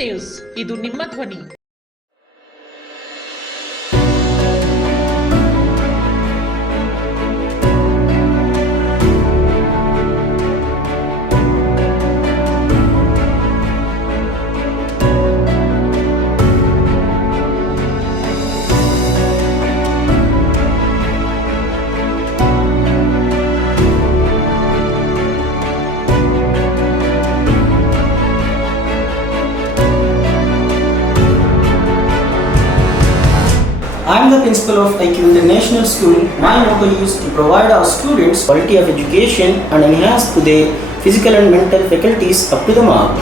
News, ಇದು ನಿಮ್ಮ ಧ್ವನಿ. I am the principal of IQ International School. My motto is to provide our students quality of education and enhance to their physical and mental faculties up to the mark.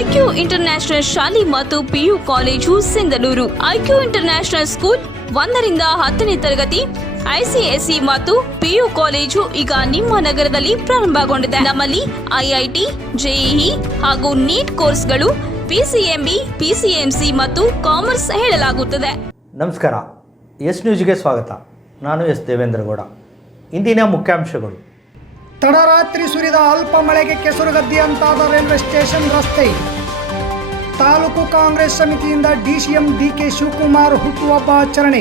IQ international ಶಾಲೆ ಮತ್ತು PU college Sindhanur. IQ international school 1ರಿಂದ 10ನೇ ತರಗತಿ ICSE ಮತ್ತು PU college ಈಗ ನಿಮ್ಮ ನಗರದಲ್ಲಿ ಪ್ರಾರಂಭಗೊಂಡಿದೆ. ನಮ್ಮಲ್ಲಿ IIT, JEE ಹಾಗೂ ನೀಟ್ ಕೋರ್ಸ್ಗಳು, PCMB, PCMC ಮತ್ತು ಕಾಮರ್ಸ್ ಹೇಳಲಾಗುತ್ತದೆ. ನಮಸ್ಕಾರ, ಎಸ್ ನ್ಯೂಸ್ಗೆ ಸ್ವಾಗತ. ನಾನು ಎಸ್ ದೇವೇಂದ್ರಗೌಡ. ಇಂದಿನ ಮುಖ್ಯಾಂಶಗಳು: ತಡರಾತ್ರಿ ಸುರಿದ ಅಲ್ಪ ಮಳೆಗೆ ಕೆಸರುಗದ್ದಿಯಂತಾದ ರೈಲ್ವೆ ಸ್ಟೇಷನ್ ರಸ್ತೆ. ತಾಲೂಕು ಕಾಂಗ್ರೆಸ್ ಸಮಿತಿಯಿಂದ DCM DK ಶಿವಕುಮಾರ್ ಹುಟ್ಟುಹಬ್ಬ ಆಚರಣೆ.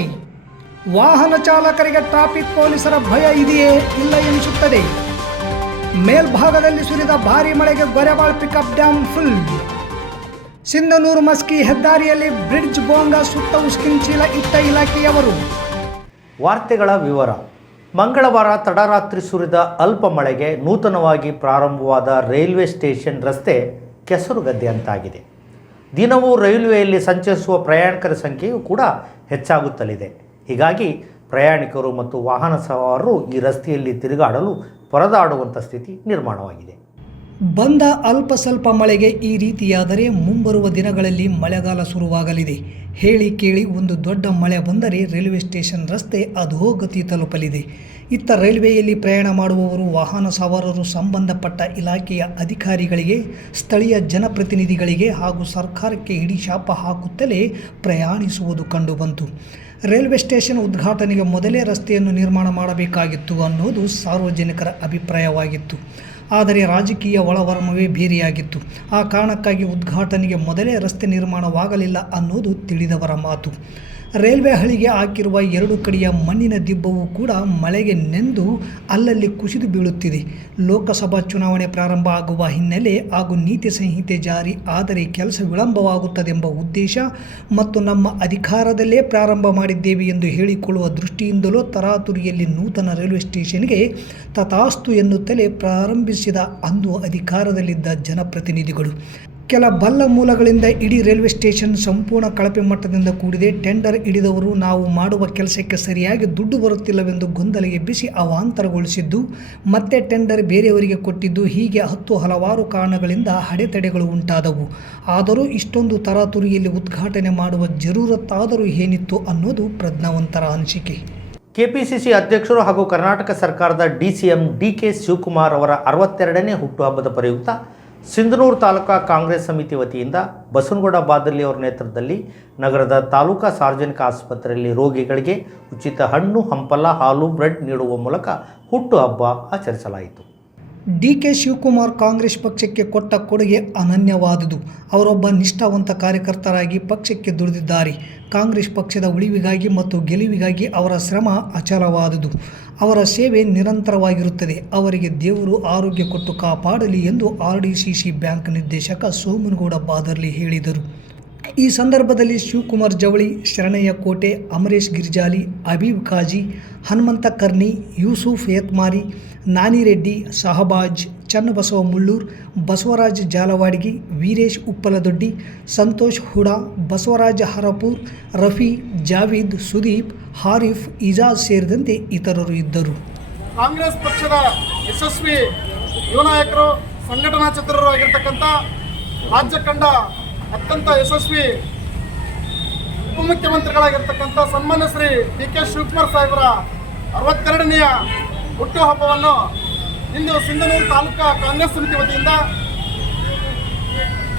ವಾಹನ ಚಾಲಕರಿಗೆ ಟ್ರಾಫಿಕ್ ಪೊಲೀಸರ ಭಯ ಇದೆಯೇ ಇಲ್ಲ ಎನಿಸುತ್ತದೆ. ಮೇಲ್ಭಾಗದಲ್ಲಿ ಸುರಿದ ಭಾರೀ ಮಳೆಗೆ Gorebal pickup dam full. Sindhanur Maski ಹೆದ್ದಾರಿಯಲ್ಲಿ ಬ್ರಿಡ್ಜ್ ಬೋಂಗ ಸುತ್ತ ಉಸ್ಕಿನ್ ಚೀಲ ಇಟ್ಟ ಇಲಾಖೆಯವರು. ವಾರ್ತೆಗಳ ವಿವರ. ಮಂಗಳವಾರ ತಡರಾತ್ರಿ ಸುರಿದ ಅಲ್ಪ ಮಳೆಗೆ ನೂತನವಾಗಿ ಪ್ರಾರಂಭವಾದ ರೈಲ್ವೆ ಸ್ಟೇಷನ್ ರಸ್ತೆ ಕೆಸರುಗದ್ದೆಯಂತಾಗಿದೆ. ದಿನವೂ ರೈಲ್ವೆಯಲ್ಲಿ ಸಂಚರಿಸುವ ಪ್ರಯಾಣಿಕರ ಸಂಖ್ಯೆಯೂ ಕೂಡ ಹೆಚ್ಚಾಗುತ್ತಲಿದೆ. ಹೀಗಾಗಿ ಪ್ರಯಾಣಿಕರು ಮತ್ತು ವಾಹನ ಸವಾರರು ಈ ರಸ್ತೆಯಲ್ಲಿ ತಿರುಗಾಡಲು ಪರದಾಡುವಂಥ ಸ್ಥಿತಿ ನಿರ್ಮಾಣವಾಗಿದೆ. ಬಂದ ಅಲ್ಪ ಸ್ವಲ್ಪ ಮಳೆಗೆ ಈ ರೀತಿಯಾದರೆ ಮುಂಬರುವ ದಿನಗಳಲ್ಲಿ ಮಳೆಗಾಲ ಶುರುವಾಗಲಿದೆ. ಹೇಳಿ ಕೇಳಿ ಒಂದು ದೊಡ್ಡ ಮಳೆ ಬಂದರೆ ರೈಲ್ವೆ ಸ್ಟೇಷನ್ ರಸ್ತೆ ಅಧೋಗತಿ ತಲುಪಲಿದೆ. ಇತ್ತ ರೈಲ್ವೆಯಲ್ಲಿ ಪ್ರಯಾಣ ಮಾಡುವವರು, ವಾಹನ ಸವಾರರು ಸಂಬಂಧಪಟ್ಟ ಇಲಾಖೆಯ ಅಧಿಕಾರಿಗಳಿಗೆ, ಸ್ಥಳೀಯ ಜನಪ್ರತಿನಿಧಿಗಳಿಗೆ ಹಾಗೂ ಸರ್ಕಾರಕ್ಕೆ ಹಿಡಿಶಾಪ ಹಾಕುತ್ತಲೇ ಪ್ರಯಾಣಿಸುವುದು ಕಂಡುಬಂತು. ರೈಲ್ವೆ ಸ್ಟೇಷನ್ ಉದ್ಘಾಟನೆಗೆ ಮೊದಲೇ ರಸ್ತೆಯನ್ನು ನಿರ್ಮಾಣ ಮಾಡಬೇಕಾಗಿತ್ತು ಅನ್ನೋದು ಸಾರ್ವಜನಿಕರ ಅಭಿಪ್ರಾಯವಾಗಿತ್ತು. ಆದರೆ ರಾಜಕೀಯ ಒಳವರ್ಮವೇ ಬೇರೆಯಾಗಿತ್ತು. ಆ ಕಾರಣಕ್ಕಾಗಿ ಉದ್ಘಾಟನೆಗೆ ಮೊದಲೇ ರಸ್ತೆ ನಿರ್ಮಾಣವಾಗಲಿಲ್ಲ ಅನ್ನೋದು ತಿಳಿದವರ ಮಾತು. ರೈಲ್ವೆ ಹಳಿಗೆ ಹಾಕಿರುವ 2 ಕಡೆಯ ಮಣ್ಣಿನ ದಿಬ್ಬವು ಕೂಡ ಮಳೆಗೆ ನೆಂದು ಅಲ್ಲಲ್ಲಿ ಕುಸಿದು ಬೀಳುತ್ತಿದೆ. ಲೋಕಸಭಾ ಚುನಾವಣೆ ಪ್ರಾರಂಭ ಆಗುವ ಹಿನ್ನೆಲೆ ಹಾಗೂ ನೀತಿ ಸಂಹಿತೆ ಜಾರಿ ಆದರೆ ಕೆಲಸ ವಿಳಂಬವಾಗುತ್ತದೆಂಬ ಉದ್ದೇಶ ಮತ್ತು ನಮ್ಮ ಅಧಿಕಾರದಲ್ಲೇ ಪ್ರಾರಂಭ ಮಾಡಿದ್ದೇವೆ ಎಂದು ಹೇಳಿಕೊಳ್ಳುವ ದೃಷ್ಟಿಯಿಂದಲೂ ತರಾತುರಿಯಲ್ಲಿ ನೂತನ ರೈಲ್ವೆ ಸ್ಟೇಷನ್ಗೆ ತಥಾಸ್ತು ಎನ್ನುತ್ತಲೇ ಪ್ರಾರಂಭಿಸಿದ ಅಂದು ಅಧಿಕಾರದಲ್ಲಿದ್ದ ಜನಪ್ರತಿನಿಧಿಗಳು. ಕೆಲ ಬಲ್ಲ ಮೂಲಗಳಿಂದ ಇಡೀ ರೈಲ್ವೆ ಸ್ಟೇಷನ್ ಸಂಪೂರ್ಣ ಕಳಪೆ ಮಟ್ಟದಿಂದ ಕೂಡಿದೆ. ಟೆಂಡರ್ ಹಿಡಿದವರು ನಾವು ಮಾಡುವ ಕೆಲಸಕ್ಕೆ ಸರಿಯಾಗಿ ದುಡ್ಡು ಬರುತ್ತಿಲ್ಲವೆಂದು ಗೊಂದಲ ಎಬ್ಬಿಸಿ ಅವಾಂತರಗೊಳಿಸಿದ್ದು, ಮತ್ತೆ ಟೆಂಡರ್ ಬೇರೆಯವರಿಗೆ ಕೊಟ್ಟಿದ್ದು, ಹೀಗೆ ಹಲವಾರು ಕಾರಣಗಳಿಂದ ಅಡೆತಡೆಗಳು ಉಂಟಾದವು. ಆದರೂ ಇಷ್ಟೊಂದು ತರಾತುರಿಯಲ್ಲಿ ಉದ್ಘಾಟನೆ ಮಾಡುವ ಜರೂರತ್ತಾದರೂ ಏನಿತ್ತು ಅನ್ನೋದು ಪ್ರಜ್ಞಾವಂತರ ಅನಿಸಿಕೆ. ಕೆಪಿಸಿಸಿ ಅಧ್ಯಕ್ಷರು ಹಾಗೂ ಕರ್ನಾಟಕ ಸರ್ಕಾರದ DCM DK ಶಿವಕುಮಾರ್ ಅವರ 62ನೇ ಹುಟ್ಟುಹಬ್ಬದ ಪ್ರಯುಕ್ತ ಸಿಂಧನೂರು ತಾಲೂಕಾ ಕಾಂಗ್ರೆಸ್ ಸಮಿತಿ ವತಿಯಿಂದ ಬಸವನಗೌಡ ಬಾದರ್ಲಿ ಅವರ ನೇತೃತ್ವದಲ್ಲಿ ನಗರದ ತಾಲೂಕಾ ಸಾರ್ವಜನಿಕ ಆಸ್ಪತ್ರೆಯಲ್ಲಿ ರೋಗಿಗಳಿಗೆ ಉಚಿತ ಹಣ್ಣು, ಹಂಪಲ, ಹಾಲು, ಬ್ರೆಡ್ ನೀಡುವ ಮೂಲಕ ಹುಟ್ಟುಹಬ್ಬ ಆಚರಿಸಲಾಯಿತು. DK ಶಿವಕುಮಾರ್ ಕಾಂಗ್ರೆಸ್ ಪಕ್ಷಕ್ಕೆ ಕೊಟ್ಟ ಕೊಡುಗೆ ಅನನ್ಯವಾದುದು. ಅವರೊಬ್ಬ ನಿಷ್ಠಾವಂತ ಕಾರ್ಯಕರ್ತರಾಗಿ ಪಕ್ಷಕ್ಕೆ ದುಡಿದಿದ್ದಾರೆ. ಕಾಂಗ್ರೆಸ್ ಪಕ್ಷದ ಉಳಿವಿಗಾಗಿ ಮತ್ತು ಗೆಲುವಿಗಾಗಿ ಅವರ ಶ್ರಮ ಅಚಲವಾದುದು. ಅವರ ಸೇವೆ ನಿರಂತರವಾಗಿರುತ್ತದೆ. ಅವರಿಗೆ ದೇವರು ಆರೋಗ್ಯ ಕೊಟ್ಟು ಕಾಪಾಡಲಿ ಎಂದು RDCC ಬ್ಯಾಂಕ್ ನಿರ್ದೇಶಕ ಸೋಮನಗೌಡ ಬಾದರ್ಲಿ ಹೇಳಿದರು. ಈ ಸಂದರ್ಭದಲ್ಲಿ ಶಿವಕುಮಾರ್ ಜವಳಿ, ಶರಣಯ್ಯ ಕೋಟೆ, ಅಮರೇಶ್ ಗಿರ್ಜಾಲಿ, ಅಬೀಬ್ ಕಾಜಿ, ಹನುಮಂತ ಕರ್ನಿ, ಯೂಸುಫ್ ಏತ್ಮಾರಿ, ನಾನಿರೆಡ್ಡಿ, ಸಹಬಾಜ್, ಚನ್ನಬಸವ ಮುಳ್ಳೂರ್, ಬಸವರಾಜ್ ಜಾಲವಾಡಿಗಿ, ವೀರೇಶ್ ಉಪ್ಪಲದೊಡ್ಡಿ, ಸಂತೋಷ್ ಹುಡಾ, ಬಸವರಾಜ ಹರಪೂರ್, ರಫಿ, ಜಾವೀದ್, ಸುದೀಪ್, ಹಾರಿಫ್, ಇಜಾಜ್ ಸೇರಿದಂತೆ ಇತರರು ಇದ್ದರು. ಕಾಂಗ್ರೆಸ್ ಪಕ್ಷದ ಯಶಸ್ವಿ ಯುವ ನಾಯಕರು, ಸಂಘಟನಾ ಚತುರರು ಆಗಿರ್ತಕ್ಕಂಥ ರಾಜ್ಯ ಕಂಡ ಅತ್ಯಂತ ಯಶಸ್ವಿ ಉಪಮುಖ್ಯಮಂತ್ರಿಗಳಾಗಿರ್ತಕ್ಕಂಥ ಸನ್ಮಾನ್ಯ ಶ್ರೀ DK ಶಿವಕುಮಾರ್ ಸಾಹೇಬರ 62ನೇ ಹುಟ್ಟುಹಬ್ಬವನ್ನು ಇಂದು ಸಿಂಧನೂರು ತಾಲೂಕಾ ಕಾಂಗ್ರೆಸ್ ಸಮಿತಿ ವತಿಯಿಂದ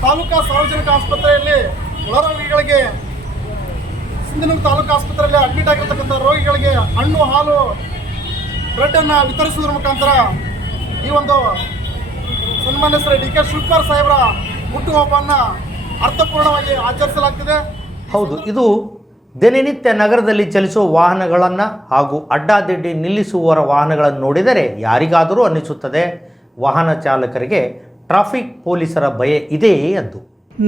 ತಾಲೂಕಾ ಸಾರ್ವಜನಿಕ ಆಸ್ಪತ್ರೆಯಲ್ಲಿ ಒಳರೋಗಿಗಳಿಗೆ ಸಿಂಧನೂರು ತಾಲೂಕು ಆಸ್ಪತ್ರೆಯಲ್ಲಿ ಅಡ್ಮಿಟ್ ಆಗಿರ್ತಕ್ಕಂಥ ರೋಗಿಗಳಿಗೆ ಹಣ್ಣು ಹಾಲು ಬ್ರೆಡ್ಡನ್ನು ವಿತರಿಸುವುದರ ಮುಖಾಂತರ ಈ ಒಂದು ಸನ್ಮಾನ್ಯ ಶ್ರೀ ಡಿ ಕೆ ಶಿವಕುಮಾರ್ ಸಾಹೇಬರ ಹುಟ್ಟುಹಬ್ಬವನ್ನು ಅರ್ಥಪೂರ್ಣವಾಗಿ ಆಚರಿಸಲಾಗ್ತಿದೆ. ಹೌದು, ಇದು ದಿನನಿತ್ಯ ನಗರದಲ್ಲಿ ಚಲಿಸುವ ವಾಹನಗಳನ್ನು ಹಾಗೂ ಅಡ್ಡಾದಿಡ್ಡಿ ನಿಲ್ಲಿಸುವವರ ವಾಹನಗಳನ್ನು ನೋಡಿದರೆ ಯಾರಿಗಾದರೂ ಅನ್ನಿಸುತ್ತದೆ ವಾಹನ ಚಾಲಕರಿಗೆ ಟ್ರಾಫಿಕ್ ಪೊಲೀಸರ ಭಯ ಇದೆಯೇ ಎಂದು.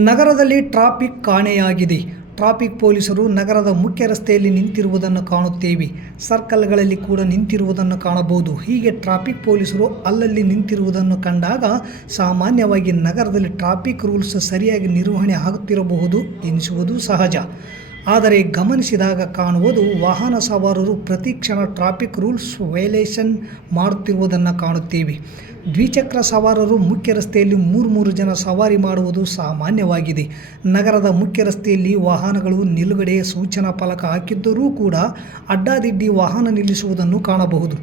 ನಗರದಲ್ಲಿ ಟ್ರಾಫಿಕ್ ಕಾಣೆಯಾಗಿದೆ. ಟ್ರಾಫಿಕ್ ಪೊಲೀಸರು ನಗರದ ಮುಖ್ಯ ರಸ್ತೆಯಲ್ಲಿ ನಿಂತಿರುವುದನ್ನು ಕಾಣುತ್ತೇವೆ. ಸರ್ಕಲ್ಗಳಲ್ಲಿ ಕೂಡ ನಿಂತಿರುವುದನ್ನು ಕಾಣಬಹುದು. ಹೀಗೆ ಟ್ರಾಫಿಕ್ ಪೊಲೀಸರು ಅಲ್ಲಲ್ಲಿ ನಿಂತಿರುವುದನ್ನು ಕಂಡಾಗ ಸಾಮಾನ್ಯವಾಗಿ ನಗರದಲ್ಲಿ ಟ್ರಾಫಿಕ್ ರೂಲ್ಸ್ ಸರಿಯಾಗಿ ನಿರ್ವಹಣೆ ಆಗುತ್ತಿರಬಹುದು ಎನಿಸುವುದು ಸಹಜ. ಆದರೆ ಗಮನಿಸಿದಾಗ ಕಾಣುವುದು ವಾಹನ ಸವಾರರು ಪ್ರತಿಕ್ಷಣ ಟ್ರಾಫಿಕ್ ರೂಲ್ಸ್ ವೈಲೇಷನ್ ಮಾಡುತ್ತಿರುವುದನ್ನು ಕಾಣುತ್ತೇವೆ. ದ್ವಿಚಕ್ರ ಸವಾರರು ಮುಖ್ಯ ರಸ್ತೆಯಲ್ಲಿ ಮೂರು ಜನ ಸವಾರಿ ಮಾಡುವುದು ಸಾಮಾನ್ಯವಾಗಿದೆ. ನಗರದ ಮುಖ್ಯ ರಸ್ತೆಯಲ್ಲಿ ವಾಹನಗಳು ನಿಲುಗಡೆ ಸೂಚನಾ ಫಲಕ ಹಾಕಿದ್ದರೂ ಕೂಡ ಅಡ್ಡಾದಿಡ್ಡಿ ವಾಹನ ನಿಲ್ಲಿಸುವುದನ್ನು ಕಾಣಬಹುದು.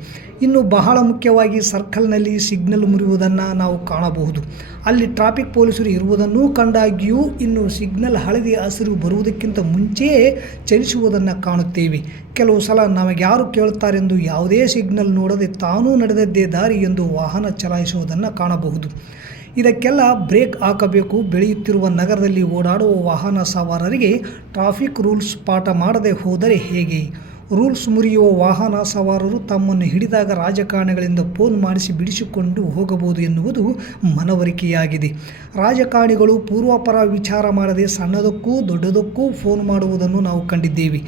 ಇನ್ನು ಬಹಳ ಮುಖ್ಯವಾಗಿ ಸರ್ಕಲ್ನಲ್ಲಿ ಸಿಗ್ನಲ್ ಮುರಿಯುವುದನ್ನು ನಾವು ಕಾಣಬಹುದು. ಅಲ್ಲಿ ಟ್ರಾಫಿಕ್ ಪೊಲೀಸರು ಇರುವುದನ್ನು ಕಂಡಾಗಿಯೂ ಇನ್ನು ಸಿಗ್ನಲ್ ಹಳದಿ ಹಸಿರು ಬರುವುದಕ್ಕಿಂತ ಮುಂಚೆಯೇ ಚಲಿಸುವುದನ್ನು ಕಾಣುತ್ತೇವೆ. ಕೆಲವು ಸಲ ನಮಗ್ಯಾರು ಕೇಳುತ್ತಾರೆಂದು ಯಾವುದೇ ಸಿಗ್ನಲ್ ನೋಡದೆ ತಾನೂ ನಡೆದದ್ದೇ ದಾರಿ ಎಂದು ವಾಹನ ಚಲಾಯಿಸುವುದನ್ನು ಕಾಣಬಹುದು. ಇದಕ್ಕೆಲ್ಲ ಬ್ರೇಕ್ ಹಾಕಬೇಕು. ಬೆಳೆಯುತ್ತಿರುವ ನಗರದಲ್ಲಿ ಓಡಾಡುವ ವಾಹನ ಸವಾರರಿಗೆ ಟ್ರಾಫಿಕ್ ರೂಲ್ಸ್ ಪಾಠ ಮಾಡದೆ ಹೋದರೆ ಹೇಗೆ? ರೂಲ್ಸ್ ಮುರಿಯುವ ವಾಹನ ಸವಾರರು ತಮ್ಮನ್ನು ಹಿಡಿದಾಗ ರಾಜಕಾರಣಿಗಳಿಂದ ಫೋನ್ ಮಾಡಿಸಿ ಬಿಡಿಸಿಕೊಂಡು ಹೋಗಬಹುದು ಎನ್ನುವುದು ಮನವರಿಕೆಯಾಗಿದೆ. ರಾಜಕಾರಣಿಗಳು ಪೂರ್ವಾಪರ ವಿಚಾರ ಮಾಡದೆ ಸಣ್ಣದಕ್ಕೂ ದೊಡ್ಡದಕ್ಕೂ ಫೋನ್ ಮಾಡುವುದನ್ನು ನಾವು ಕಂಡಿದ್ದೇವೆ.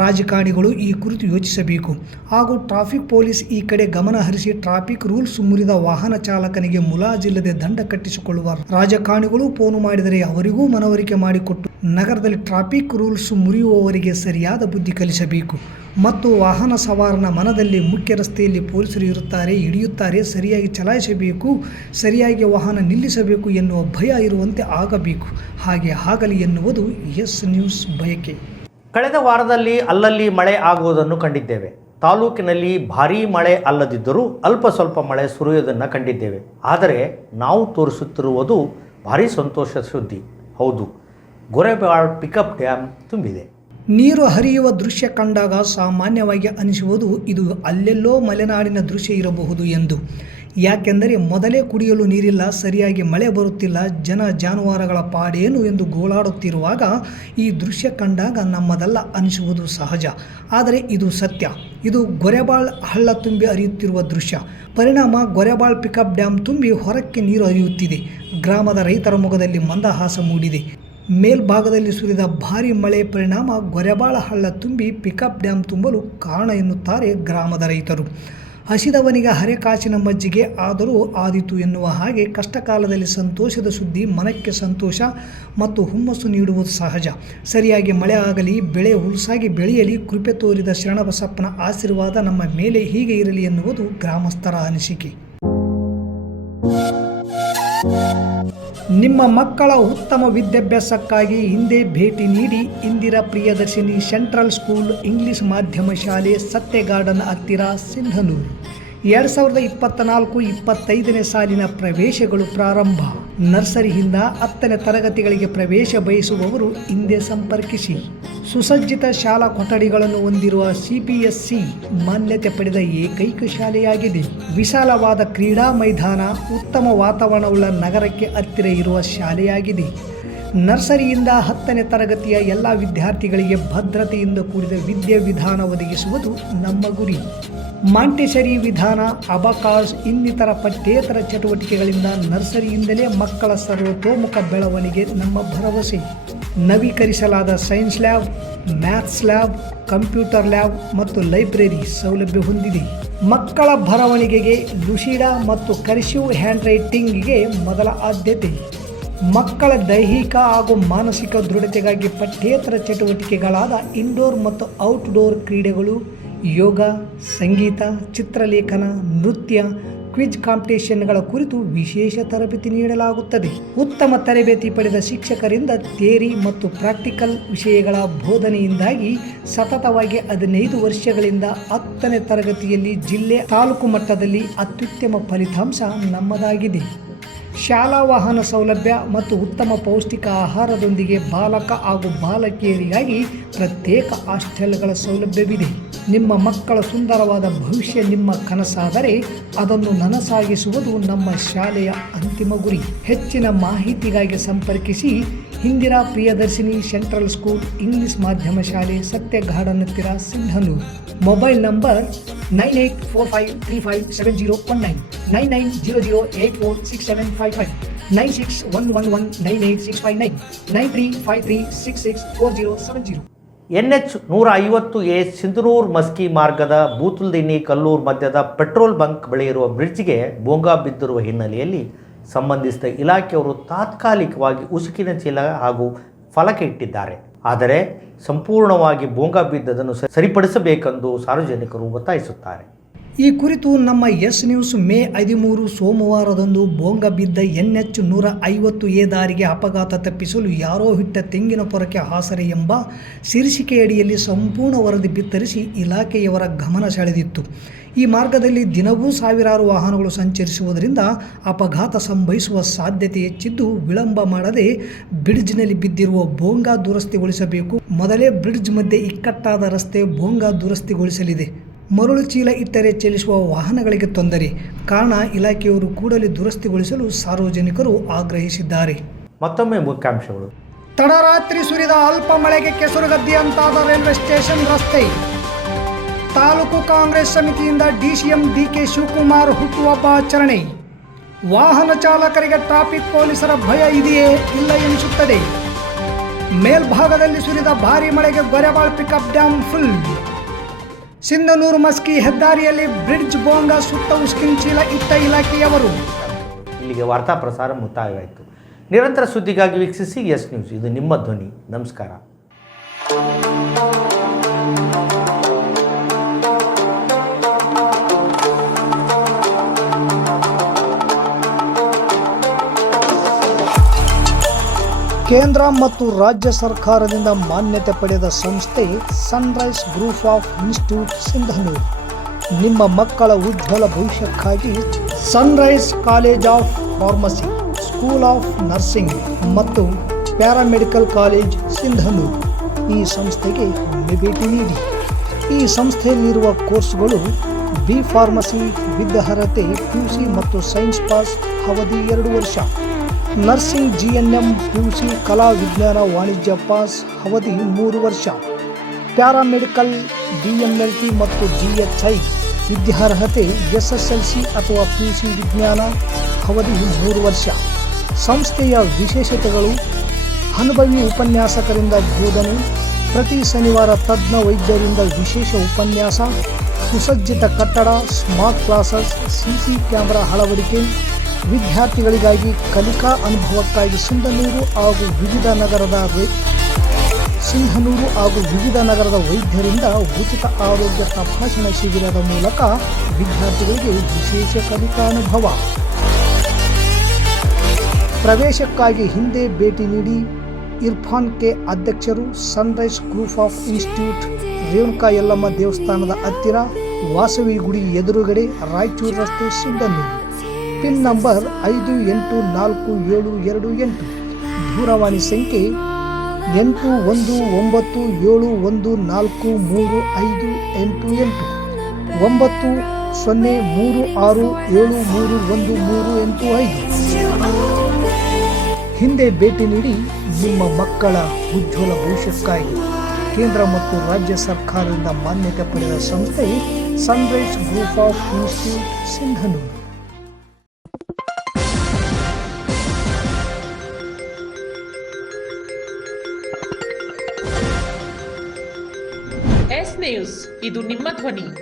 ರಾಜಕಾರಣಿಗಳು ಈ ಕುರಿತು ಯೋಚಿಸಬೇಕು. ಹಾಗೂ ಟ್ರಾಫಿಕ್ ಪೊಲೀಸ್ ಈ ಕಡೆ ಗಮನ ಹರಿಸಿ ಟ್ರಾಫಿಕ್ ರೂಲ್ಸ್ ಮುರಿದ ವಾಹನ ಚಾಲಕನಿಗೆ ಮುಲಾಜಿಲ್ಲದೆ ದಂಡ ಕಟ್ಟಿಸಿಕೊಳ್ಳುವ ರಾಜಕಾರಣಿಗಳು ಫೋನ್ ಮಾಡಿದರೆ ಅವರಿಗೂ ಮನವರಿಕೆ ಮಾಡಿಕೊಟ್ಟು ನಗರದಲ್ಲಿ ಟ್ರಾಫಿಕ್ ರೂಲ್ಸ್ ಮುರಿಯುವವರಿಗೆ ಸರಿಯಾದ ಬುದ್ಧಿ ಕಲಿಸಬೇಕು. ಮತ್ತು ವಾಹನ ಸವಾರನ ಮನದಲ್ಲಿ ಮುಖ್ಯ ರಸ್ತೆಯಲ್ಲಿ ಪೊಲೀಸರು ಇರುತ್ತಾರೆ, ಹಿಡಿಯುತ್ತಾರೆ, ಸರಿಯಾಗಿ ಚಲಾಯಿಸಬೇಕು, ಸರಿಯಾಗಿ ವಾಹನ ನಿಲ್ಲಿಸಬೇಕು ಎನ್ನುವ ಭಯ ಇರುವಂತೆ ಆಗಬೇಕು. ಹಾಗೆ ಆಗಲಿ ಎನ್ನುವುದು ಎಸ್ ನ್ಯೂಸ್ ಬಯಕೆ. ಕಳೆದ ವಾರದಲ್ಲಿ ಅಲ್ಲಲ್ಲಿ ಮಳೆ ಆಗುವುದನ್ನು ಕಂಡಿದ್ದೇವೆ. ತಾಲೂಕಿನಲ್ಲಿ ಭಾರೀ ಮಳೆ ಅಲ್ಲದಿದ್ದರೂ ಅಲ್ಪ ಸ್ವಲ್ಪ ಮಳೆ ಸುರಿಯುವುದನ್ನು ಕಂಡಿದ್ದೇವೆ. ಆದರೆ ನಾವು ತೋರಿಸುತ್ತಿರುವುದು ಭಾರೀ ಸಂತೋಷ ಸುದ್ದಿ. ಹೌದು, ಗೊರೆಬಾಳ್ ಪಿಕಪ್ ಡ್ಯಾಮ್ ತುಂಬಿದೆ. ನೀರು ಹರಿಯುವ ದೃಶ್ಯ ಕಂಡಾಗ ಸಾಮಾನ್ಯವಾಗಿ ಅನಿಸುವುದು ಇದು ಅಲ್ಲೆಲ್ಲೋ ಮಲೆನಾಡಿನ ದೃಶ್ಯ ಇರಬಹುದು ಎಂದು. ಯಾಕೆಂದರೆ ಮೊದಲೇ ಕುಡಿಯಲು ನೀರಿಲ್ಲ, ಸರಿಯಾಗಿ ಮಳೆ ಬರುತ್ತಿಲ್ಲ, ಜನ ಜಾನುವಾರುಗಳ ಪಾಡೇನು ಎಂದು ಗೋಳಾಡುತ್ತಿರುವಾಗ ಈ ದೃಶ್ಯ ಕಂಡಾಗ ನಮ್ಮದಲ್ಲ ಅನಿಸುವುದು ಸಹಜ. ಆದರೆ ಇದು ಸತ್ಯ. ಇದು ಗೊರೆಬಾಳ್ ಹಳ್ಳ ತುಂಬಿ ಹರಿಯುತ್ತಿರುವ ದೃಶ್ಯ. ಪರಿಣಾಮ ಗೊರೆಬಾಳ್ ಪಿಕಪ್ ಡ್ಯಾಮ್ ತುಂಬಿ ಹೊರಕ್ಕೆ ನೀರು ಹರಿಯುತ್ತಿದೆ. ಗ್ರಾಮದ ರೈತರ ಮುಖದಲ್ಲಿ ಮಂದಹಾಸ ಮೂಡಿದೆ. ಮೇಲ್ಭಾಗದಲ್ಲಿ ಸುರಿದ ಭಾರೀ ಮಳೆ ಪರಿಣಾಮ ಗೊರೆಬಾಳ ಹಳ್ಳ ತುಂಬಿ ಪಿಕಪ್ ಡ್ಯಾಮ್ ತುಂಬಲು ಕಾರಣ ಎನ್ನುತ್ತಾರೆ ಗ್ರಾಮದ ರೈತರು. ಹಸಿದವನಿಗೆ ಹರೆಕಾಸಿನ ಮಜ್ಜಿಗೆ ಆದರೂ ಆದಿತು ಎನ್ನುವ ಹಾಗೆ ಕಷ್ಟಕಾಲದಲ್ಲಿ ಸಂತೋಷದ ಸುದ್ದಿ ಮನಕ್ಕೆ ಸಂತೋಷ ಮತ್ತು ಹುಮ್ಮಸ್ಸು ನೀಡುವುದು ಸಹಜ. ಸರಿಯಾಗಿ ಮಳೆ ಆಗಲಿ, ಬೆಳೆ ಹುಲಸಾಗಿ ಬೆಳೆಯಲಿ, ಕೃಪೆ ತೋರಿದ ಶರಣಬಸಪ್ಪನ ಆಶೀರ್ವಾದ ನಮ್ಮ ಮೇಲೆ ಹೀಗೆ ಇರಲಿ ಎನ್ನುವುದು ಗ್ರಾಮಸ್ಥರ ಅನಿಸಿಕೆ. ನಿಮ್ಮ ಮಕ್ಕಳ ಉತ್ತಮ ವಿದ್ಯಾಭ್ಯಾಸಕ್ಕಾಗಿ ಹಿಂದೆ ಭೇಟಿ ನೀಡಿ Indira Priyadarshini central school English ಮಾಧ್ಯಮ ಶಾಲೆ, ಸತ್ಯ ಗಾರ್ಡನ್ ಹತ್ತಿರ, ಸಿಂಧನೂರು. 2024-25ನೇ ಸಾಲಿನ ಪ್ರವೇಶಗಳು ಪ್ರಾರಂಭ. ನರ್ಸರಿಯಿಂದ 10ನೇ ತರಗತಿಗಳಿಗೆ ಪ್ರವೇಶ ಬಯಸುವವರು ಹಿಂದೆ ಸಂಪರ್ಕಿಸಿ. ಸುಸಜ್ಜಿತ ಶಾಲಾ ಕೊಠಡಿಗಳನ್ನು ಹೊಂದಿರುವ CPSC ಮಾನ್ಯತೆ ಪಡೆದ ಏಕೈಕ ಶಾಲೆಯಾಗಿದೆ. ವಿಶಾಲವಾದ ಕ್ರೀಡಾ ಮೈದಾನ, ಉತ್ತಮ ವಾತಾವರಣವುಳ್ಳ ನಗರಕ್ಕೆ ಹತ್ತಿರ ಇರುವ ಶಾಲೆಯಾಗಿದೆ. ನರ್ಸರಿಯಿಂದ 10ನೇ ತರಗತಿಯ ಎಲ್ಲ ವಿದ್ಯಾರ್ಥಿಗಳಿಗೆ ಭದ್ರತೆಯಿಂದ ಕೂಡಿದ ವಿದ್ಯಾವಿಧಾನ ಒದಗಿಸುವುದು ನಮ್ಮ ಗುರಿ. ಮಾಂಟೆಸರಿ ವಿಧಾನ, ಅಬಕಾಸ್ ಇನ್ನಿತರ ಪಠ್ಯೇತರ ಚಟುವಟಿಕೆಗಳಿಂದ ನರ್ಸರಿಯಿಂದಲೇ ಮಕ್ಕಳ ಸರ್ವತೋಮುಖ ಬೆಳವಣಿಗೆ ನಮ್ಮ ಭರವಸೆ. ನವೀಕರಿಸಲಾದ science lab, maths lab, computer lab ಮತ್ತು ಲೈಬ್ರರಿ ಸೌಲಭ್ಯ ಹೊಂದಿದೆ. ಮಕ್ಕಳ ಬರವಣಿಗೆಗೆ ಲುಸಿಡಾ ಮತ್ತು ಕರ್ಸಿವ್ ಹ್ಯಾಂಡ್ ರೈಟಿಂಗ್ಗೆ ಮೊದಲ ಆದ್ಯತೆ. ಮಕ್ಕಳ ದೈಹಿಕ ಹಾಗೂ ಮಾನಸಿಕ ದೃಢತೆಗಾಗಿ ಪಠ್ಯೇತರ ಚಟುವಟಿಕೆಗಳಾದ ಇಂಡೋರ್ ಮತ್ತು ಔಟ್ಡೋರ್ ಕ್ರೀಡೆಗಳು, ಯೋಗ, ಸಂಗೀತ, ಚಿತ್ರಲೇಖನ, ನೃತ್ಯ, ಕ್ವಿಜ್ ಕಾಂಪಿಟೇಷನ್ಗಳ ಕುರಿತು ವಿಶೇಷ ತರಬೇತಿ ನೀಡಲಾಗುತ್ತದೆ. ಉತ್ತಮ ತರಬೇತಿ ಪಡೆದ ಶಿಕ್ಷಕರಿಂದ ಥಿಯರಿ ಮತ್ತು ಪ್ರಾಕ್ಟಿಕಲ್ ವಿಷಯಗಳ ಬೋಧನೆಯಿಂದಾಗಿ ಸತತವಾಗಿ 15 ವರ್ಷಗಳಿಂದ 10ನೇ ತರಗತಿಯಲ್ಲಿ ಜಿಲ್ಲೆ ತಾಲೂಕು ಮಟ್ಟದಲ್ಲಿ ಅತ್ಯುತ್ತಮ ಫಲಿತಾಂಶ ನಮ್ಮದಾಗಿದೆ. ಶಾಲಾ ವಾಹನ ಸೌಲಭ್ಯ ಮತ್ತು ಉತ್ತಮ ಪೌಷ್ಟಿಕ ಆಹಾರದೊಂದಿಗೆ ಬಾಲಕ ಹಾಗೂ ಬಾಲಕಿಯರಿಗಾಗಿ ಪ್ರತ್ಯೇಕ ಹಾಸ್ಟೆಲ್ಗಳ ಸೌಲಭ್ಯವಿದೆ. ನಿಮ್ಮ ಮಕ್ಕಳ ಸುಂದರವಾದ ಭವಿಷ್ಯ ನಿಮ್ಮ ಕನಸಾದರೆ ಅದನ್ನು ನನಸಾಗಿಸುವುದು ನಮ್ಮ ಶಾಲೆಯ ಅಂತಿಮ ಗುರಿ. ಹೆಚ್ಚಿನ ಮಾಹಿತಿಗಾಗಿ ಸಂಪರ್ಕಿಸಿ Indira Priyadarshini central school English ಮಾಧ್ಯಮ ಶಾಲೆ, ಸತ್ಯ ಗಾರ್ಡನ್ ಹತ್ತಿರ, Sindhanur. Mobile number 9845357019, 9900846755, 9611198659, 9353664070. NH 150A Sindhanur Maski ಮಾರ್ಗದ ಬೂತುಲ್ದಿನ್ನಿ ಕಲ್ಲೂರು ಮಧ್ಯದ ಪೆಟ್ರೋಲ್ ಬಂಕ್ ಬಳಿ ಇರುವ ಬ್ರಿಡ್ಜ್ಗೆ ಬೋಂಗಾ ಬಿದ್ದಿರುವ ಹಿನ್ನೆಲೆಯಲ್ಲಿ ಸಂಬಂಧಿಸಿದ ಇಲಾಖೆಯವರು ತಾತ್ಕಾಲಿಕವಾಗಿ ಉಸುಕಿನ ಚೀಲ ಹಾಗೂ ಫಲಕ ಇಟ್ಟಿದ್ದಾರೆ. ಆದರೆ ಸಂಪೂರ್ಣವಾಗಿ ಬೋಂಗಾ ಬಿದ್ದದನ್ನು ಸರಿಪಡಿಸಬೇಕೆಂದು ಸಾರ್ವಜನಿಕರು ಒತ್ತಾಯಿಸುತ್ತಾರೆ. ಈ ಕುರಿತು ನಮ್ಮ ಎಸ್ ನ್ಯೂಸ್ ಮೇ 13 ಸೋಮವಾರದಂದು ಬೋಂಗ ಬಿದ್ದ NH 150A ದಾರಿಗೆ ಅಪಘಾತ ತಪ್ಪಿಸಲು ಯಾರೋ ಇಟ್ಟ ತೆಂಗಿನ ಪೊರಕೆ ಆಸರೆ ಎಂಬ ಶೀರ್ಷಿಕೆಯಡಿಯಲ್ಲಿ ಸಂಪೂರ್ಣ ವರದಿ ಬಿತ್ತರಿಸಿ ಇಲಾಖೆಯವರ ಗಮನ ಸೆಳೆದಿತ್ತು. ಈ ಮಾರ್ಗದಲ್ಲಿ ದಿನವೂ ಸಾವಿರಾರು ವಾಹನಗಳು ಸಂಚರಿಸುವುದರಿಂದ ಅಪಘಾತ ಸಂಭವಿಸುವ ಸಾಧ್ಯತೆ ಹೆಚ್ಚಿದ್ದು, ವಿಳಂಬ ಮಾಡದೆ ಬ್ರಿಡ್ಜ್ನಲ್ಲಿ ಬಿದ್ದಿರುವ ಬೋಂಗಾ ದುರಸ್ತಿಗೊಳಿಸಬೇಕು. ಮೊದಲೇ ಬ್ರಿಡ್ಜ್ ಮಧ್ಯೆ ಇಕ್ಕಟ್ಟಾದ ರಸ್ತೆ ಬೋಂಗಾ ದುರಸ್ತಿಗೊಳಿಸಲಿದೆ. ಮರಳು ಚೀಲ ಇಟ್ಟರೆ ಚಲಿಸುವ ವಾಹನಗಳಿಗೆ ತೊಂದರೆ ಕಾರಣ ಇಲಾಖೆಯವರು ಕೂಡಲೇ ದುರಸ್ತಿಗೊಳಿಸಲು ಸಾರ್ವಜನಿಕರು ಆಗ್ರಹಿಸಿದ್ದಾರೆ. ಮತ್ತೊಮ್ಮೆ ಮುಖ್ಯಾಂಶಗಳು. ತಡರಾತ್ರಿ ಸುರಿದ ಅಲ್ಪ ಮಳೆಗೆ ಕೆಸರುಗದ್ದಿಯಂತಾದ ರೈಲ್ವೆ ಸ್ಟೇಷನ್ ರಸ್ತೆ. ತಾಲೂಕು ಕಾಂಗ್ರೆಸ್ ಸಮಿತಿಯಿಂದ DCM DK ಶಿವಕುಮಾರ್ ಹುಟ್ಟುಹಬ್ಬ ಆಚರಣೆ. ವಾಹನ ಚಾಲಕರಿಗೆ ಟ್ರಾಫಿಕ್ ಪೊಲೀಸರ ಭಯ ಇದೆಯೇ? ಇಲ್ಲ ಎನಿಸುತ್ತದೆ. ಮೇಲ್ಭಾಗದಲ್ಲಿ ಸುರಿದ ಭಾರೀ ಮಳೆಗೆ Gorebal pickup dam full. Sindhanur Maski ಹೆದ್ದಾರಿಯಲ್ಲಿ ಬ್ರಿಡ್ಜ್ ಬೋಂಗಾ ಸುತ್ತ ಉಸ್ಕಿನ ಚೀಲ ಇಟ್ಟ ಇಲಾಖೆಯವರು. ಇಲ್ಲಿಗೆ ವಾರ್ತಾ ಪ್ರಸಾರ ಮುಕ್ತಾಯವಾಯಿತು. ನಿರಂತರ ಸುದ್ದಿಗಾಗಿ ವೀಕ್ಷಿಸಿ ಎಸ್ ನ್ಯೂಸ್. ಇದು ನಿಮ್ಮ ಧ್ವನಿ. ನಮಸ್ಕಾರ. ಕೇಂದ್ರ ಮತ್ತು ರಾಜ್ಯ ಸರ್ಕಾರದಿಂದ ಮಾನ್ಯತೆ ಪಡೆದ ಸಂಸ್ಥೆ sunrise group of institute Sindhanur. ನಿಮ್ಮ ಮಕ್ಕಳ ಉಜ್ವಲ ಭವಿಷ್ಯಕ್ಕಾಗಿ Sunrise college of pharmacy, school of nursing ಮತ್ತು ಪ್ಯಾರಾಮೆಡಿಕಲ್ ಕಾಲೇಜ್ ಸಿಂಧನೂರು ಈ ಸಂಸ್ಥೆಗೆ ಒಮ್ಮೆ ಭೇಟಿ ನೀಡಿ. ಈ ಸಂಸ್ಥೆಯಲ್ಲಿರುವ ಕೋರ್ಸ್ಗಳು ಬಿ ಫಾರ್ಮಸಿ ವಿದ್ಯಾರ್ಹತೆ PUC ಮತ್ತು ಸೈನ್ಸ್ ಪಾಸ್, ಅವಧಿ 2 ವರ್ಷ. ನರ್ಸಿಂಗ್ GNM PUC ಕಲಾ ವಿಜ್ಞಾನ ವಾಣಿಜ್ಯ ಪಾಸ್, ಅವಧಿ 3 ವರ್ಷ. ಪ್ಯಾರಾಮೆಡಿಕಲ್ DMLT ಮತ್ತು DHI ವಿದ್ಯಾರ್ಹತೆ SSLC ಅಥವಾ PUC ವಿಜ್ಞಾನ, ಅವಧಿ 3 ವರ್ಷ. ಸಂಸ್ಥೆಯ ವಿಶೇಷತೆಗಳು: ಅನುಭವಿ ಉಪನ್ಯಾಸಕರಿಂದ ಬೋಧನೆ, ಪ್ರತಿ ಶನಿವಾರ ತಜ್ಞ ವೈದ್ಯರಿಂದ ವಿಶೇಷ ಉಪನ್ಯಾಸ, ಸುಸಜ್ಜಿತ ಕಟ್ಟಡ, ಸ್ಮಾರ್ಟ್ ಕ್ಲಾಸಸ್, CC ಕ್ಯಾಮೆರಾ ಅಳವಡಿಕೆ. ವಿದ್ಯಾರ್ಥಿಗಳಿಗಾಗಿ ಕಲಿಕಾ ಅನುಭವಕ್ಕಾಗಿ ಸಿಂಧನೂರು ಹಾಗೂ ವಿವಿಧ ನಗರದ ವೈದ್ಯರಿಂದ ಉಚಿತ ಆರೋಗ್ಯ ತಪಾಸಣಾ ಶಿಬಿರದ ಮೂಲಕ ವಿದ್ಯಾರ್ಥಿಗಳಿಗೆ ವಿಶೇಷ ಕಲಿಕಾ ಅನುಭವ. ಪ್ರವೇಶಕ್ಕಾಗಿ ಹಿಂದೆ ಭೇಟಿ ನೀಡಿ. ಇರ್ಫಾನ್ ಕೆ ಅಧ್ಯಕ್ಷರು, Sunrise group of institute, Renuka Yellamma ದೇವಸ್ಥಾನದ ಹತ್ತಿರ, ವಾಸವಿ ಗುಡಿ ಎದುರುಗಡೆ, ರಾಯಚೂರು ರಸ್ತೆ, ಸಿಂಧನೂರು. Pin number 514728. ದೂರವಾಣಿ ಸಂಖ್ಯೆ 8197143588, 9036731385. ಹಿಂದೆ ಭೇಟಿ ನೀಡಿ. ನಿಮ್ಮ ಮಕ್ಕಳ ಉಜ್ವಲ ಭವಿಷ್ಯಕ್ಕಾಗಿ ಕೇಂದ್ರ ಮತ್ತು ರಾಜ್ಯ ಸರ್ಕಾರದಿಂದ ಮಾನ್ಯತೆ ಪಡೆದ ಸಂಸ್ಥೆ sunrise group of institute Sindhanur. S news. ಇದು ನಿಮ್ಮ ಧ್ವನಿ.